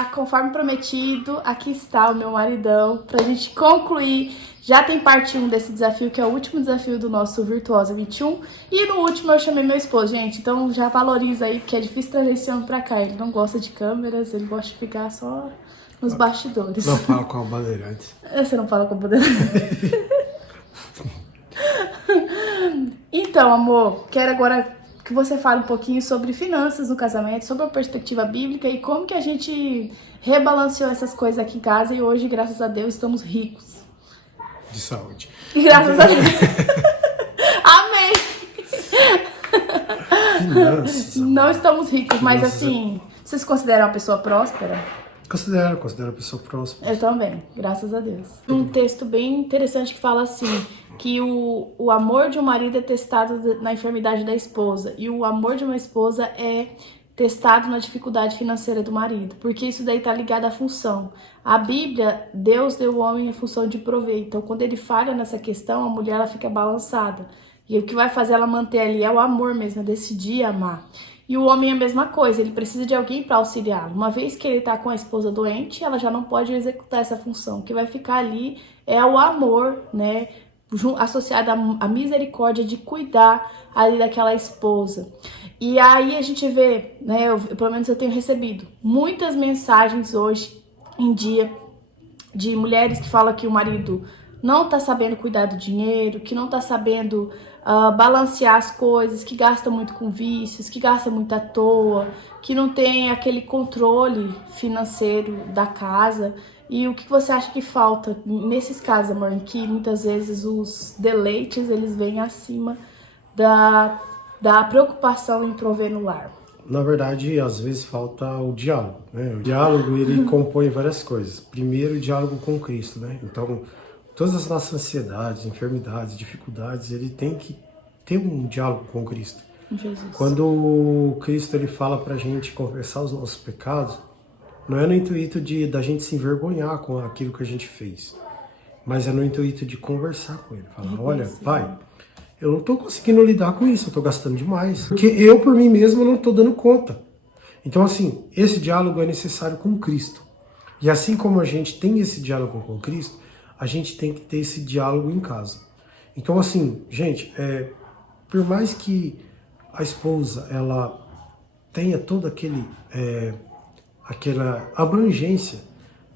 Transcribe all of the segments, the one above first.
Olá, conforme prometido, aqui está o meu maridão pra gente concluir. Já tem parte 1 desse desafio, que é o último desafio do nosso Virtuosa 21. E no último eu chamei meu esposo, gente. Então já valoriza aí, porque é difícil trazer esse homem pra cá. Ele não gosta de câmeras, ele gosta de ficar só nos bastidores. Não fala com a bandeirante. Você não fala com a bandeirante. Então, amor, quero agora que você fale um pouquinho sobre finanças no casamento, sobre a perspectiva bíblica e como que a gente rebalanceou essas coisas aqui em casa e hoje, graças a Deus, estamos ricos. De saúde. E graças a Deus. Amém! Finanças. Não estamos ricos, mas Finanças. assim, você se considera uma pessoa próspera? Considero a pessoa próxima. Eu também, graças a Deus. Um texto bem interessante que fala assim, que o amor de um marido é testado na enfermidade da esposa e o amor de uma esposa é testado na dificuldade financeira do marido, porque isso daí tá ligado à função. A Bíblia, Deus deu ao homem a função de prover, então quando ele falha nessa questão, a mulher ela fica balançada. E o que vai fazer ela manter ali é o amor mesmo, é decidir amar. E o homem é a mesma coisa, ele precisa de alguém para auxiliá-lo. Uma vez que ele tá com a esposa doente, ela já não pode executar essa função. O que vai ficar ali é o amor, né, associado à misericórdia de cuidar ali daquela esposa. E aí a gente vê, né, pelo menos eu tenho recebido muitas mensagens hoje em dia de mulheres que falam que o marido não tá sabendo cuidar do dinheiro, que não tá sabendo balancear as coisas, que gasta muito com vícios, que gasta muito à toa, que não tem aquele controle financeiro da casa. E o que você acha que falta nesses casos, amor, em que muitas vezes os deleites eles vêm acima da preocupação em prover no lar? Na verdade, às vezes falta o diálogo, né? O diálogo, ele compõe várias coisas. Primeiro, o diálogo com Cristo, né? Então, todas as nossas ansiedades, enfermidades, dificuldades, ele tem que ter um diálogo com Cristo. Jesus. Quando o Cristo ele fala pra gente confessar os nossos pecados, não é no intuito da gente se envergonhar com aquilo que a gente fez, mas é no intuito de conversar com ele. Falar, olha, pai, eu não tô conseguindo lidar com isso, eu tô gastando demais. Porque eu, por mim mesmo, não tô dando conta. Então, assim, esse diálogo é necessário com Cristo. E assim como a gente tem esse diálogo com Cristo, a gente tem que ter esse diálogo em casa. Então, assim, gente, por mais que a esposa, ela tenha toda aquela abrangência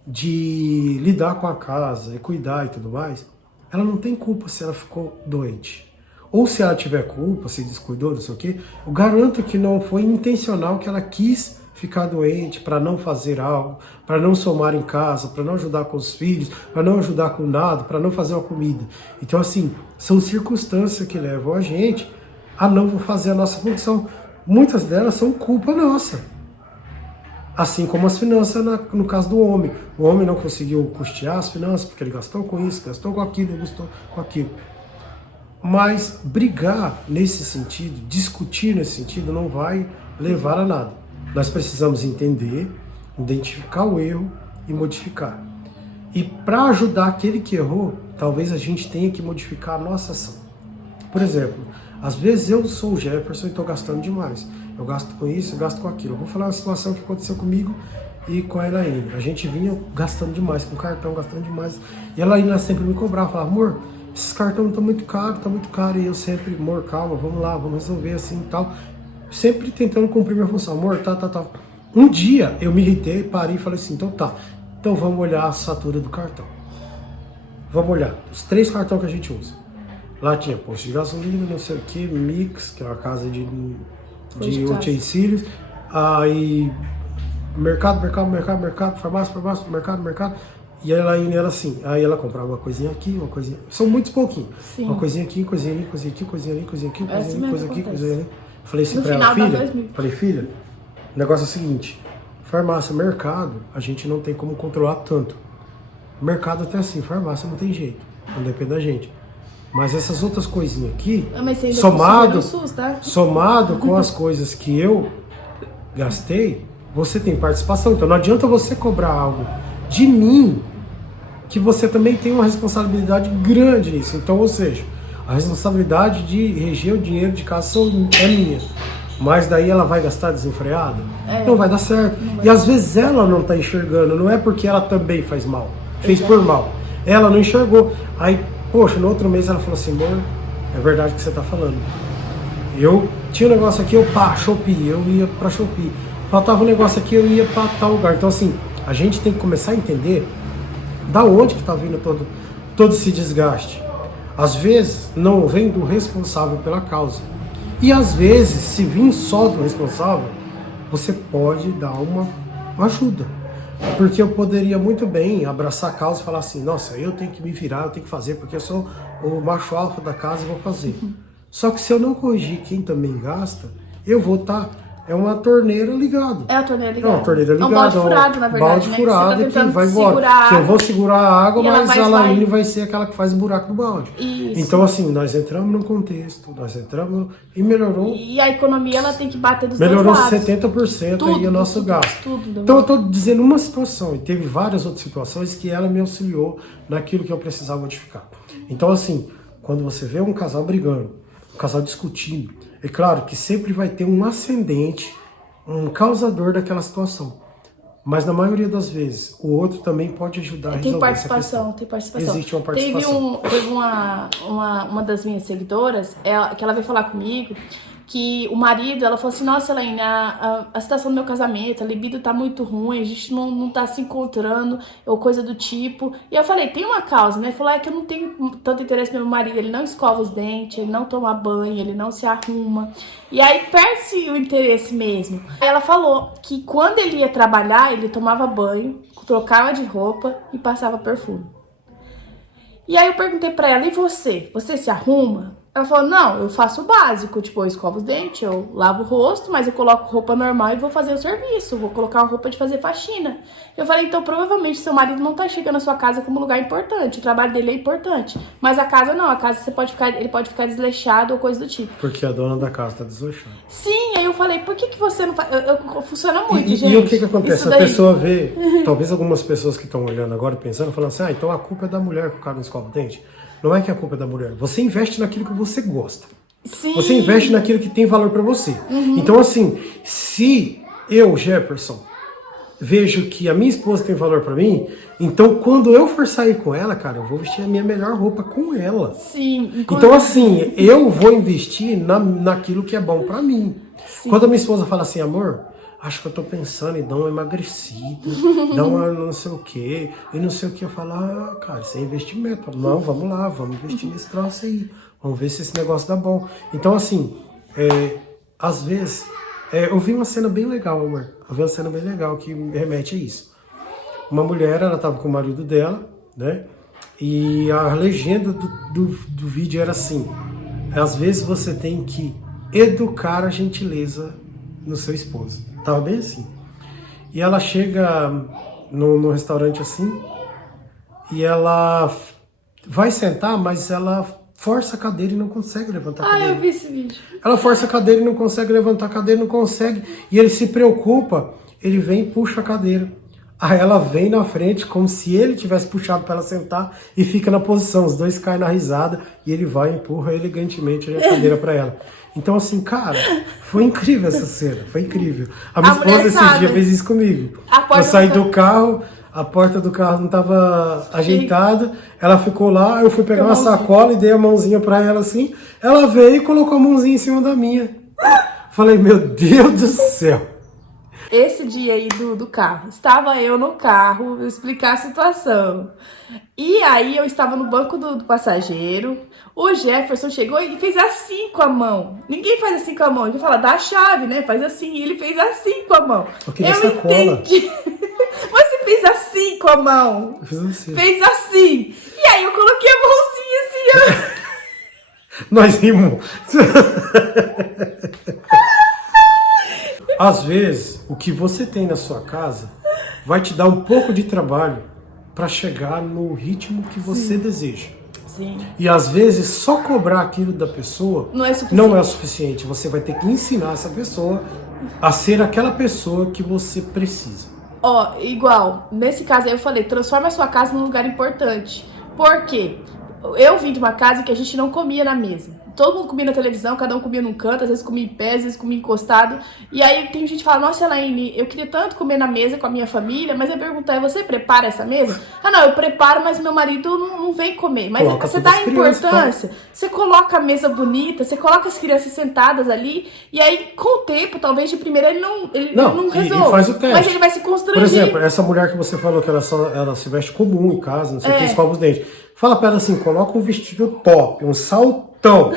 de lidar com a casa e cuidar e tudo mais, ela não tem culpa se ela ficou doente. Ou se ela tiver culpa, se descuidou, não sei o quê, eu garanto que não foi intencional, que ela quis ficar doente para não fazer algo, para não somar em casa, para não ajudar com os filhos, para não ajudar com nada, para não fazer uma comida. Então, assim, são circunstâncias que levam a gente a não fazer a nossa função. Muitas delas são culpa nossa. Assim como as finanças no caso do homem. O homem não conseguiu custear as finanças porque ele gastou com isso, gastou com aquilo, gastou com aquilo. Mas brigar nesse sentido, discutir nesse sentido, não vai levar a nada. Nós precisamos entender, identificar o erro e modificar. E para ajudar aquele que errou, talvez a gente tenha que modificar a nossa ação. Por exemplo, às vezes eu sou o Jefferson e estou gastando demais. Eu gasto com isso, eu gasto com aquilo. Eu vou falar uma situação que aconteceu comigo e com a Elaine. A gente vinha gastando demais, com cartão, gastando demais. E a Elaine sempre me cobrava, falava, amor, esses cartões estão muito caros, tá muito caro. E eu sempre, amor, calma, vamos lá, vamos resolver assim e tal. Sempre tentando cumprir minha função. Amor, tá. Um dia eu me irritei, parei e falei assim, então tá. Então vamos olhar a fatura do cartão. Vamos olhar os 3 cartões que a gente usa. Lá tinha posto de gasolina, não sei o que, Mix, que é uma casa de utensílios. Aí mercado, farmácia, mercado. E ela ia assim, aí ela comprava uma coisinha aqui, uma coisinha. São muitos pouquinhos. Sim. Uma coisinha aqui, coisinha ali, coisinha aqui, coisinha ali, coisinha aqui, coisinha ali, coisa aqui, coisinha ali. Falei assim pra ela, filha, o negócio é o seguinte, farmácia, mercado, a gente não tem como controlar tanto. Mercado até assim, farmácia não tem jeito, não depende da gente. Mas essas outras coisinhas aqui, somado com as coisas que eu gastei, você tem participação. Então não adianta você cobrar algo de mim, que você também tem uma responsabilidade grande nisso. Então, ou seja, a responsabilidade de reger o dinheiro de casa é minha. mas daí ela vai gastar desenfreada? Não vai dar certo. E às vezes ela não tá enxergando, não é porque ela também faz mal, fez por mal. Ela não enxergou. Aí, poxa, no outro mês ela falou assim, amor, é verdade o que você tá falando. Eu tinha um negócio aqui, Shopee, eu ia pra Shopee. Faltava um negócio aqui, eu ia pra tal lugar. Então assim, a gente tem que começar a entender da onde que tá vindo todo esse desgaste. Às vezes não vem do responsável pela causa. E às vezes, se vir só do responsável, você pode dar uma ajuda. Porque eu poderia muito bem abraçar a causa e falar assim, nossa, eu tenho que me virar, eu tenho que fazer, porque eu sou o macho alfa da casa e vou fazer. Só que se eu não corrigir quem também gasta, eu vou estar... É uma torneira ligada. É a torneira ligada. É uma torneira ligada. É um balde furado, na verdade. Balde furado que que vai embora. Que eu vou segurar a água, mas a Laine vai ser aquela que faz o buraco do balde. Isso. Então, assim, nós entramos num contexto, nós entramos e melhorou. E a economia, ela tem que bater dos dois lados. Melhorou 70% aí o nosso gasto. Tudo. Então, eu estou dizendo uma situação, e teve várias outras situações que ela me auxiliou naquilo que eu precisava modificar. Então, assim, quando você vê um casal brigando, um casal discutindo, é claro que sempre vai ter um ascendente, um causador daquela situação. Mas na maioria das vezes, o outro também pode ajudar a resolver tem participação. Existe uma participação. Teve uma das minhas seguidoras, que ela veio falar comigo, que o marido, ela falou assim, nossa, Elaine, a situação do meu casamento, a libido tá muito ruim, a gente não tá se encontrando, ou coisa do tipo. E eu falei, tem uma causa, né? Ele falou, é que eu não tenho tanto interesse no meu marido, ele não escova os dentes, ele não toma banho, ele não se arruma. E aí perde o interesse mesmo. Aí ela falou que quando ele ia trabalhar, ele tomava banho, trocava de roupa e passava perfume. E aí eu perguntei pra ela, e você? Você se arruma? Ela falou, não, eu faço o básico, tipo, eu escovo os dentes, eu lavo o rosto, mas eu coloco roupa normal e vou fazer o serviço, vou colocar uma roupa de fazer faxina. Eu falei, então provavelmente seu marido não tá chegando na sua casa como lugar importante, o trabalho dele é importante, mas a casa não, a casa ele pode ficar desleixado ou coisa do tipo. Porque a dona da casa tá desleixada. Sim, aí eu falei, por que você não faz? Funciona muito, gente. E o que acontece? A pessoa vê, talvez algumas pessoas que estão olhando agora, pensando, falando assim, então a culpa é da mulher que o cara não escova o dente. Não é que a culpa é da mulher. Você investe naquilo que você gosta. Sim. Você investe naquilo que tem valor para você. Então, assim, se eu, Jefferson, vejo que a minha esposa tem valor para mim, então quando eu for sair com ela, cara, eu vou vestir a minha melhor roupa com ela. Sim. Então, assim, eu vou investir naquilo que é bom para mim. Sim. Quando a minha esposa fala assim, amor, acho que eu tô pensando em dar uma emagrecida, dar uma não sei o quê, e não sei o que. Eu falo, cara, isso é investimento. Não, vamos lá, vamos investir nesse troço aí. Vamos ver se esse negócio dá bom. Então, assim, às vezes, eu vi uma cena bem legal, amor. Eu vi uma cena bem legal que me remete a isso. Uma mulher, ela tava com o marido dela, né? E a legenda do vídeo era assim, às vezes você tem que educar a gentileza no seu esposo. Tava bem assim. E ela chega no restaurante assim, e ela vai sentar, mas ela força a cadeira e não consegue levantar a cadeira. Eu vi esse vídeo. Ela força a cadeira e não consegue levantar a cadeira, não consegue. E ele se preocupa, ele vem e puxa a cadeira. Aí ela vem na frente, como se ele tivesse puxado para ela sentar, e fica na posição. Os dois caem na risada, e ele vai e empurra elegantemente a cadeira para ela. Então, assim, cara, foi incrível essa cena, foi incrível. A minha esposa esses dias fez isso comigo. Eu saí do carro, a porta do carro não estava ajeitada, ela ficou lá, eu fui pegar uma sacola e dei a mãozinha pra ela assim, ela veio e colocou a mãozinha em cima da minha. Falei, meu Deus do céu. Esse dia aí do carro, estava eu no carro, eu explicar a situação. E aí eu estava no banco do passageiro, o Jefferson chegou e fez assim com a mão. Ninguém faz assim com a mão, ele fala, dá a chave, né? Faz assim, e ele fez assim com a mão. Eu entendi. Você fez assim com a mão. Eu fiz assim. Fez assim. E aí eu coloquei a mãozinha assim, ó. Nós rimos. Às vezes, o que você tem na sua casa vai te dar um pouco de trabalho para chegar no ritmo que você deseja. Sim. E às vezes, só cobrar aquilo da pessoa não é o suficiente. Você vai ter que ensinar essa pessoa a ser aquela pessoa que você precisa. Igual, nesse caso aí eu falei, transforma a sua casa num lugar importante. Por quê? Eu vim de uma casa que a gente não comia na mesa. todo mundo comia na televisão, cada um comia num canto, às vezes comia em pé, às vezes comia encostado. E aí tem gente que fala, nossa, Elaine, eu queria tanto comer na mesa com a minha família, mas eu perguntar, você prepara essa mesa? Ah, não, eu preparo, mas meu marido não vem comer. Mas Coloca você todas dá as crianças, importância, você coloca a mesa bonita, você coloca as crianças sentadas ali, e aí com o tempo, talvez de primeira ele não resolve. E faz o teste. Mas ele vai se constranger. Por exemplo, essa mulher que você falou que ela se veste comum em casa, não sei o que, escova os dentes. Fala pra ela assim, coloca um vestido top, um saltão,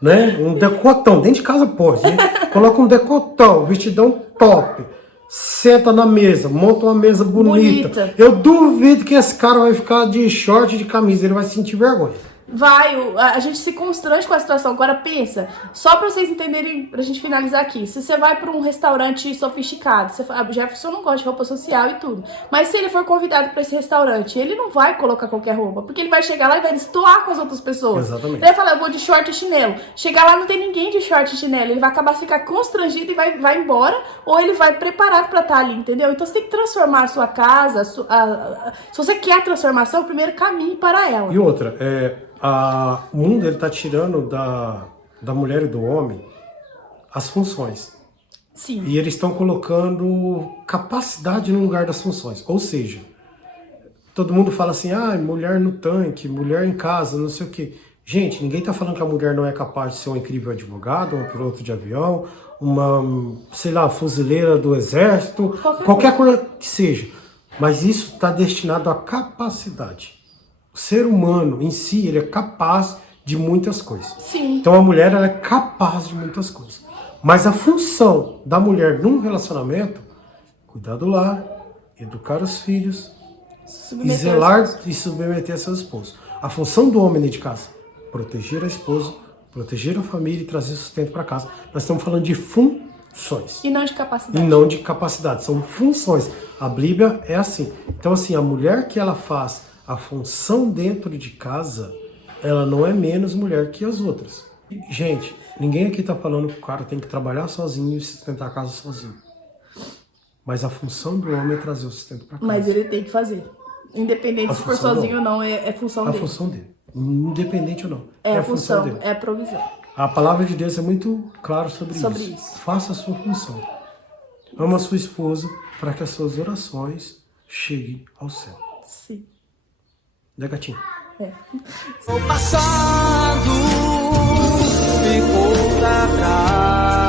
né? Um decotão, dentro de casa pode, né? Coloca um decotão, um vestidão top. Senta na mesa, monta uma mesa bonita. Eu duvido que esse cara vai ficar de short e de camisa, ele vai sentir vergonha. A gente se constrange com a situação. Agora pensa, só pra vocês entenderem, pra gente finalizar aqui. Se você vai pra um restaurante sofisticado, o Jefferson não gosta de roupa social e tudo, mas se ele for convidado pra esse restaurante, ele não vai colocar qualquer roupa, porque ele vai chegar lá e vai destoar com as outras pessoas. Exatamente. Ele vai falar, eu vou de short e chinelo. Chegar lá não tem ninguém de short e chinelo, ele vai acabar ficar constrangido e vai embora, ou ele vai preparado pra estar ali, entendeu? Então você tem que transformar a sua casa, se você quer a transformação, primeiro caminhe para ela. E outra, o mundo ele tá tirando da mulher e do homem as funções. Sim. E eles estão colocando capacidade no lugar das funções. Ou seja, todo mundo fala assim, mulher no tanque, mulher em casa, não sei o quê. Gente, ninguém tá falando que a mulher não é capaz de ser um incrível advogado, um piloto de avião, uma, sei lá, fuzileira do exército, qualquer coisa que seja. Mas isso está destinado à capacidade. O ser humano em si, ele é capaz de muitas coisas. Sim. Então a mulher, ela é capaz de muitas coisas. Mas a função da mulher num relacionamento, cuidar do lar, educar os filhos, e zelar e submeter seus esposos. A função do homem dentro de casa, proteger a esposa, proteger a família e trazer sustento para casa. Nós estamos falando de funções. E não de capacidade. E não de capacidade, são funções. A Bíblia é assim. Então assim, a mulher que ela faz a função dentro de casa, ela não é menos mulher que as outras. Gente, ninguém aqui está falando que o cara tem que trabalhar sozinho e sustentar a casa sozinho. Mas a função do homem é trazer o sustento para casa. Mas ele tem que fazer. Independente se for sozinho ou não, é função dele. A função dele. Independente ou não. É a função dele. É a provisão. A palavra de Deus é muito clara sobre isso. Faça a sua função. Ama a sua esposa para que as suas orações cheguem ao céu. Sim. Né, gatinho? O passado ficou pra trás.